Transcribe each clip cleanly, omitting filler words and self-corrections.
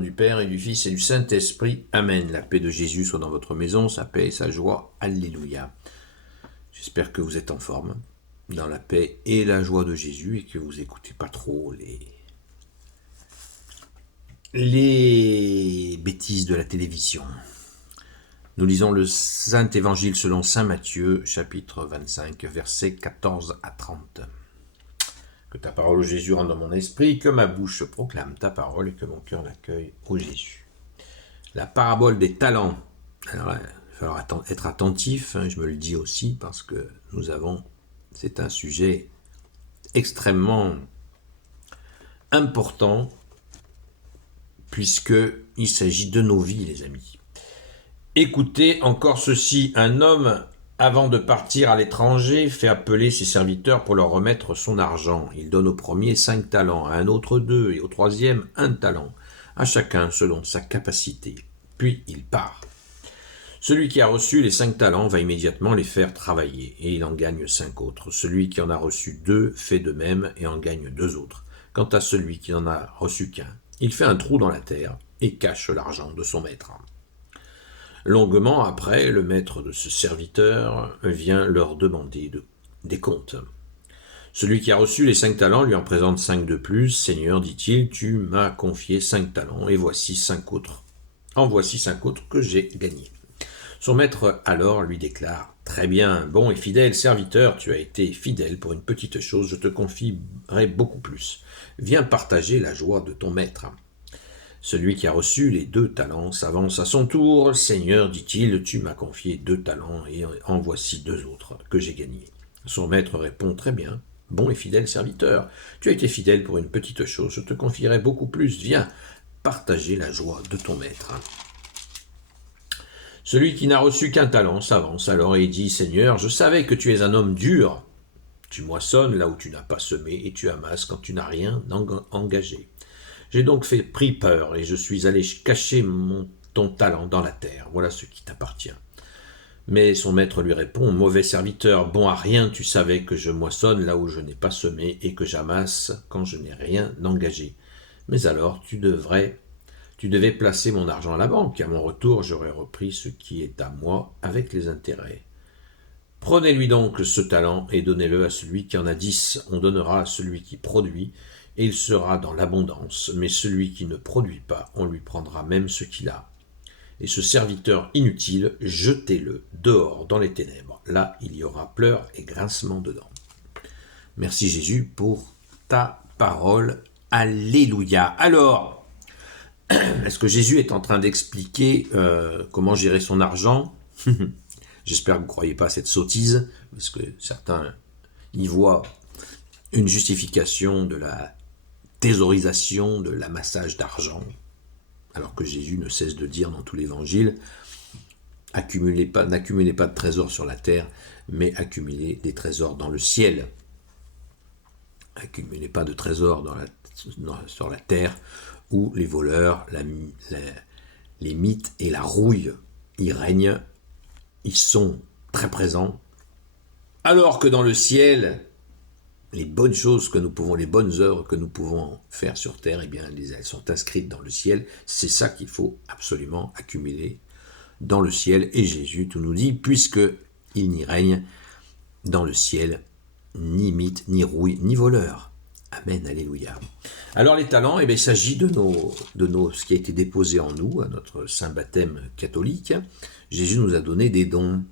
Du Père et du Fils et du Saint-Esprit. Amen. La paix de Jésus soit dans votre maison, sa paix et sa joie. Alléluia. J'espère que vous êtes en forme, dans la paix et la joie de Jésus, et que vous n'écoutez pas trop les bêtises de la télévision. Nous lisons le Saint-Évangile selon Saint Matthieu, chapitre 25, versets 14 à 30. Que ta parole, Jésus, rentre dans mon esprit, que ma bouche proclame ta parole et que mon cœur l'accueille, ô Jésus. La parabole des talents. Alors, il va falloir être attentif, je me le dis aussi, parce que c'est un sujet extrêmement important, puisqu'il s'agit de nos vies, les amis. Écoutez encore ceci, un homme, avant de partir à l'étranger, fait appeler ses serviteurs pour leur remettre son argent. Il donne au premier 5 talents, à un autre 2, et au troisième 1 talent, à chacun selon sa capacité. Puis il part. Celui qui a reçu les 5 talents va immédiatement les faire travailler, et il en gagne 5 autres. Celui qui en a reçu 2 fait de même et en gagne 2 autres. Quant à celui qui n'en a reçu qu'un, il fait un trou dans la terre et cache l'argent de son maître. Longuement après, le maître de ce serviteur vient leur demander des comptes. Celui qui a reçu les 5 talents lui en présente 5 de plus. « Seigneur, dit-il, tu m'as confié 5 talents, et voici 5 autres. En voici 5 autres que j'ai gagnés. » Son maître alors lui déclare « Très bien, bon et fidèle serviteur, tu as été fidèle pour une petite chose, je te confierai beaucoup plus. Viens partager la joie de ton maître. » Celui qui a reçu les 2 talents s'avance à son tour. « Seigneur, dit-il, tu m'as confié 2 talents, et en voici 2 autres que j'ai gagnés. » Son maître répond « Très bien, bon et fidèle serviteur, tu as été fidèle pour une petite chose, je te confierai beaucoup plus. Viens partager la joie de ton maître. » Celui qui n'a reçu qu'un talent s'avance alors et dit « Seigneur, je savais que tu es un homme dur. Tu moissonnes là où tu n'as pas semé et tu amasses quand tu n'as rien engagé. J'ai donc pris peur et je suis allé cacher ton talent dans la terre. Voilà ce qui t'appartient. » Mais son maître lui répond « Mauvais serviteur, bon à rien, tu savais que je moissonne là où je n'ai pas semé et que j'amasse quand je n'ai rien engagé. Mais alors tu devais placer mon argent à la banque, et à mon retour j'aurais repris ce qui est à moi avec les intérêts. Prenez-lui donc ce talent et donnez-le à celui qui en a 10. On donnera à celui qui produit, et il sera dans l'abondance. Mais celui qui ne produit pas, on lui prendra même ce qu'il a. Et ce serviteur inutile, jetez-le dehors dans les ténèbres. Là, il y aura pleurs et grincements de dents. » Merci Jésus pour ta parole. Alléluia. Alors, est-ce que Jésus est en train d'expliquer comment gérer son argent ? J'espère que vous ne croyez pas à cette sottise, parce que certains y voient une justification de la thésaurisation, de l'amassage d'argent, alors que Jésus ne cesse de dire dans tout l'évangile « n'accumulez pas de trésors sur la terre, mais accumulez des trésors dans le ciel. » Accumulez pas de trésors sur la terre, où les voleurs, les mythes et la rouille y règnent. Ils sont très présents, alors que dans le ciel, les bonnes œuvres que nous pouvons faire sur terre, eh bien, elles sont inscrites dans le ciel. C'est ça qu'il faut absolument accumuler dans le ciel. Et Jésus tout nous dit, puisqu'il n'y règne dans le ciel ni mythe, ni rouille, ni voleur. Amen, alléluia. Alors les talents, eh bien, il s'agit de ce qui a été déposé en nous, à notre saint baptême catholique. Jésus nous a donné des dons.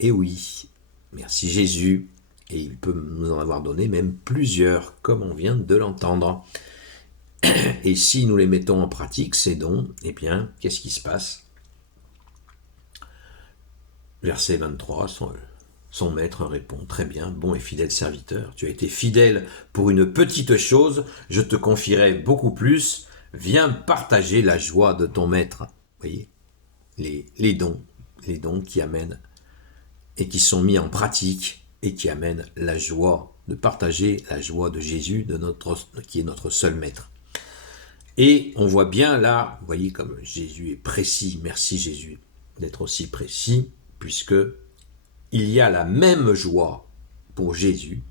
Et oui, merci Jésus. Et il peut nous en avoir donné même plusieurs, comme on vient de l'entendre. Et si nous les mettons en pratique, ces dons, eh bien, qu'est-ce qui se passe ? Verset 23, son maître répond « Très bien, bon et fidèle serviteur, tu as été fidèle pour une petite chose, je te confierai beaucoup plus. Viens partager la joie de ton maître. » Vous voyez, les dons qui amènent et qui sont mis en pratique et qui amènent la joie, de partager la joie de Jésus, qui est notre seul maître. Et on voit bien là, vous voyez comme Jésus est précis, merci Jésus d'être aussi précis, puisque il y a la même joie pour Jésus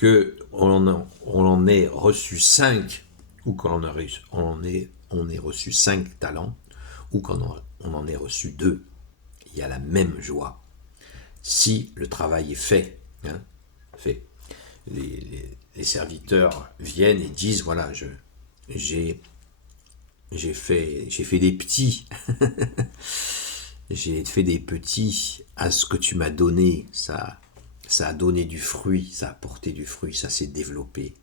qu'on en ait reçu 5 ou qu'on en ait on ait reçu 5 talents ou quand on en ait reçu 2. Il y a la même joie. Si le travail est fait, hein, fait. Les serviteurs viennent et disent, voilà, j'ai fait des petits, j'ai fait des petits à ce que tu m'as donné, ça a donné du fruit, ça a porté du fruit, ça s'est développé.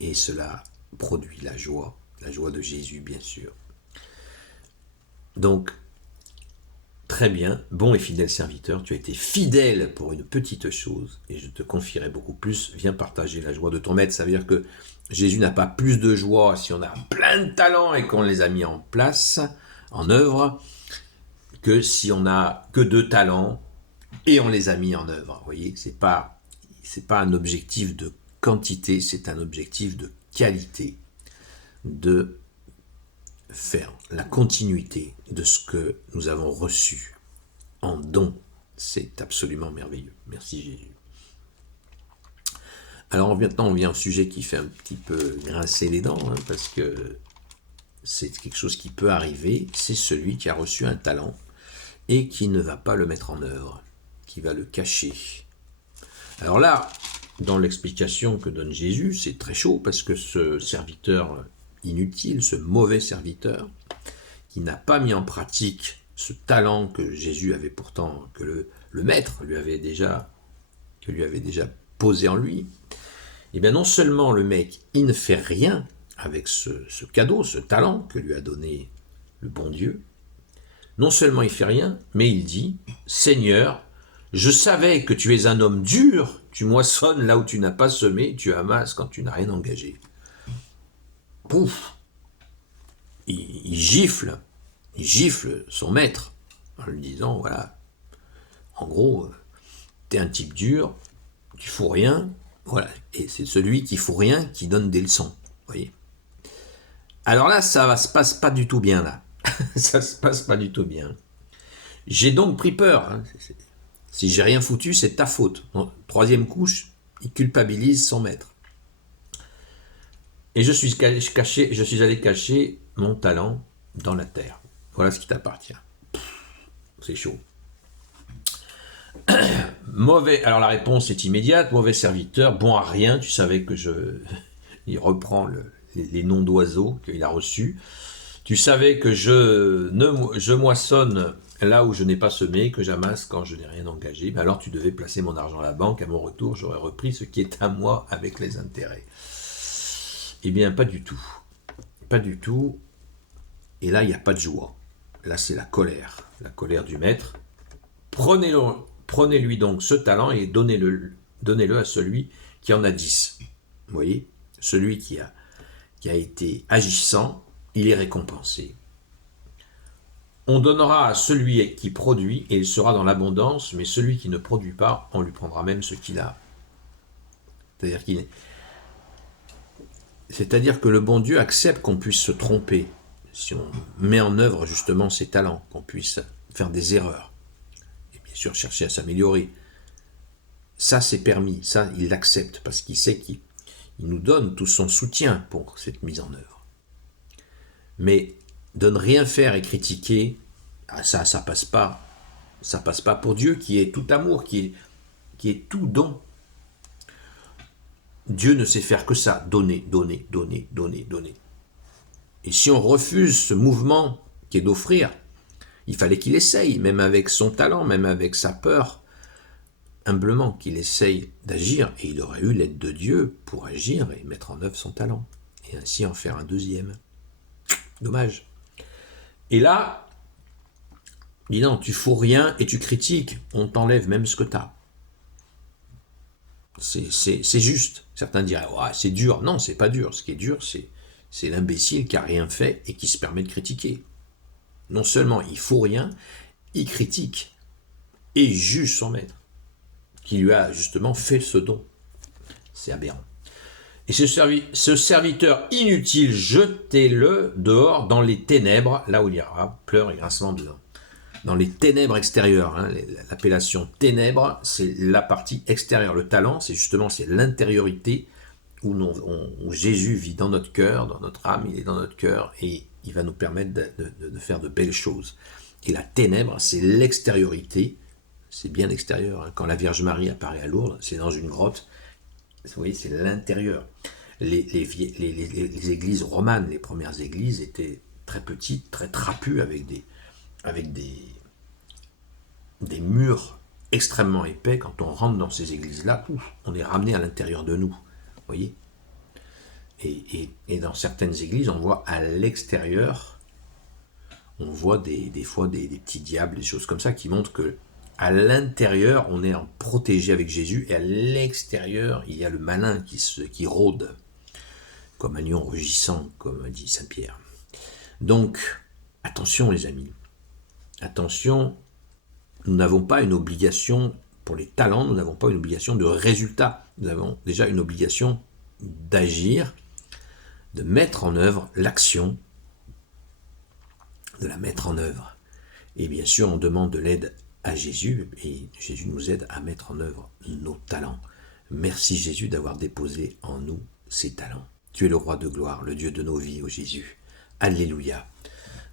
Et cela produit la joie de Jésus, bien sûr. Donc, très bien, bon et fidèle serviteur, tu as été fidèle pour une petite chose, et je te confierai beaucoup plus, viens partager la joie de ton maître. Ça veut dire que Jésus n'a pas plus de joie si on a plein de talents et qu'on les a mis en place, en œuvre, que si on n'a que 2 talents et on les a mis en œuvre. Vous voyez, c'est pas un objectif de quantité, c'est un objectif de qualité, de faire la continuité de ce que nous avons reçu en don. C'est absolument merveilleux. Merci Jésus. Alors maintenant, on vient au sujet qui fait un petit peu grincer les dents, hein, parce que c'est quelque chose qui peut arriver. C'est celui qui a reçu un talent et qui ne va pas le mettre en œuvre, qui va le cacher. Alors là, dans l'explication que donne Jésus, c'est très chaud, parce que ce serviteur inutile, ce mauvais serviteur, qui n'a pas mis en pratique ce talent que Jésus avait pourtant, que le maître lui avait déjà posé en lui, et bien non seulement le mec, il ne fait rien avec ce cadeau, ce talent que lui a donné le bon Dieu, non seulement il fait rien, mais il dit, Seigneur, je savais que tu es un homme dur, tu moissonnes là où tu n'as pas semé, tu amasses quand tu n'as rien engagé. Pouf, il gifle son maître en lui disant, voilà, en gros, t'es un type dur, tu fous rien, voilà, et c'est celui qui fout rien qui donne des leçons, voyez. Alors là, ça se passe pas du tout bien là, ça se passe pas du tout bien. J'ai donc pris peur, hein. Si j'ai rien foutu, c'est ta faute. Donc, 3e couche, il culpabilise son maître. Et je suis allé cacher mon talent dans la terre. Voilà ce qui t'appartient. C'est chaud. Mauvais. Alors la réponse est immédiate. Mauvais serviteur, bon à rien. Tu savais que il reprend les noms d'oiseaux qu'il a reçus. Tu savais que je moissonne là où je n'ai pas semé, que j'amasse quand je n'ai rien engagé. Alors tu devais placer mon argent à la banque. À mon retour, j'aurais repris ce qui est à moi avec les intérêts. Eh bien, pas du tout. Pas du tout. Et là, il n'y a pas de joie. Là, c'est la colère du maître. Prenez-lui donc ce talent et donnez-le à celui qui en a 10. Vous voyez, celui qui a été agissant, il est récompensé. On donnera à celui qui produit et il sera dans l'abondance, mais celui qui ne produit pas, on lui prendra même ce qu'il a. C'est-à-dire que le bon Dieu accepte qu'on puisse se tromper, si on met en œuvre justement ses talents, qu'on puisse faire des erreurs, et bien sûr chercher à s'améliorer. Ça c'est permis, ça il l'accepte, parce qu'il sait qu'il nous donne tout son soutien pour cette mise en œuvre. Mais de ne rien faire et critiquer, ça passe pas. Ça passe pas pour Dieu qui est tout amour, qui est tout don. Dieu ne sait faire que ça, donner, donner, donner, donner, donner. Et si on refuse ce mouvement qui est d'offrir, il fallait qu'il essaye, même avec son talent, même avec sa peur, humblement qu'il essaye d'agir, et il aurait eu l'aide de Dieu pour agir et mettre en œuvre son talent, et ainsi en faire un deuxième. Dommage. Et là, dis non, tu fous rien et tu critiques, on t'enlève même ce que tu as. C'est juste. Certains diraient, ouais, c'est dur. Non, c'est pas dur. Ce qui est dur, c'est l'imbécile qui a rien fait et qui se permet de critiquer. Non seulement il faut rien, il critique et il juge son maître, qui lui a justement fait ce don. C'est aberrant. Et ce serviteur inutile, jetez-le dehors dans les ténèbres, là où il y aura pleurs et grincements de dents. Dans les ténèbres extérieures, hein, l'appellation ténèbres, c'est la partie extérieure. Le talent, c'est l'intériorité où Jésus vit dans notre cœur, dans notre âme, il est dans notre cœur et il va nous permettre de faire de belles choses. Et la ténèbre, c'est l'extériorité, c'est bien l'extérieur. Hein. Quand la Vierge Marie apparaît à Lourdes, c'est dans une grotte, vous voyez, c'est l'intérieur. Les églises romanes, les premières églises, étaient très petites, très trapues, avec des murs extrêmement épais. Quand on rentre dans ces églises-là, on est ramené à l'intérieur de nous. Vous voyez ? Et dans certaines églises, on voit à l'extérieur, on voit des fois des petits diables, des choses comme ça, qui montrent que à l'intérieur, on est protégé avec Jésus, et à l'extérieur, il y a le malin qui rôde, comme un lion rugissant, comme dit saint Pierre. Donc, attention les amis, attention, nous n'avons pas une obligation, pour les talents, nous n'avons pas une obligation de résultat, nous avons déjà une obligation d'agir, de mettre en œuvre l'action, de la mettre en œuvre. Et bien sûr, on demande de l'aide à Jésus, et Jésus nous aide à mettre en œuvre nos talents. Merci Jésus d'avoir déposé en nous ces talents. Tu es le roi de gloire, le Dieu de nos vies, ô Jésus. Alléluia.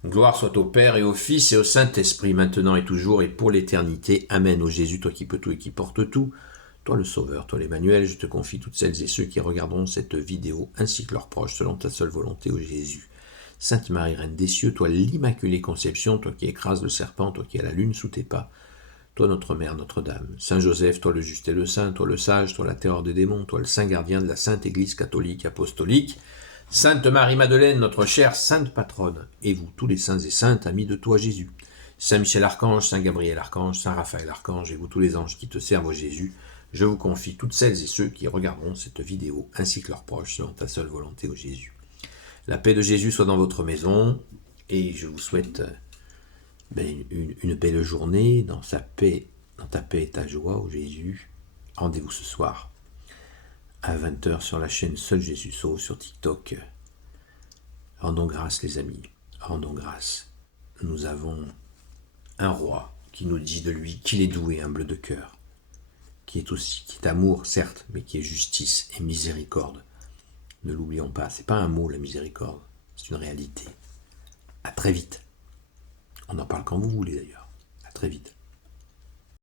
Gloire soit au Père et au Fils et au Saint-Esprit, maintenant et toujours et pour l'éternité. Amen. Ô Jésus, toi qui peux tout et qui portes tout, toi le Sauveur, toi l'Emmanuel, je te confie toutes celles et ceux qui regarderont cette vidéo, ainsi que leurs proches, selon ta seule volonté, ô Jésus. Sainte Marie, Reine des cieux, toi l'Immaculée Conception, toi qui écrases le serpent, toi qui as la lune sous tes pas, toi notre Mère, Notre-Dame. Saint Joseph, toi le juste et le saint, toi le sage, toi la terreur des démons, toi le saint gardien de la Sainte Église catholique apostolique. Sainte Marie-Madeleine, notre chère sainte patronne, et vous tous les saints et saintes, amis de toi Jésus. Saint Michel Archange, Saint Gabriel Archange, Saint Raphaël Archange, et vous tous les anges qui te servent, ô Jésus, je vous confie toutes celles et ceux qui regarderont cette vidéo, ainsi que leurs proches, selon ta seule volonté, ô Jésus. La paix de Jésus soit dans votre maison, et je vous souhaite une belle journée dans sa paix, dans ta paix et ta joie, ô Jésus. Rendez-vous ce soir à 20h sur la chaîne Seul Jésus Sauve sur TikTok. Rendons grâce les amis, rendons grâce. Nous avons un roi qui nous dit de lui qu'il est doux et humble de cœur, qui est amour certes, mais qui est justice et miséricorde. Ne l'oublions pas, c'est pas un mot la miséricorde, c'est une réalité. À très vite. On en parle quand vous voulez d'ailleurs. À très vite.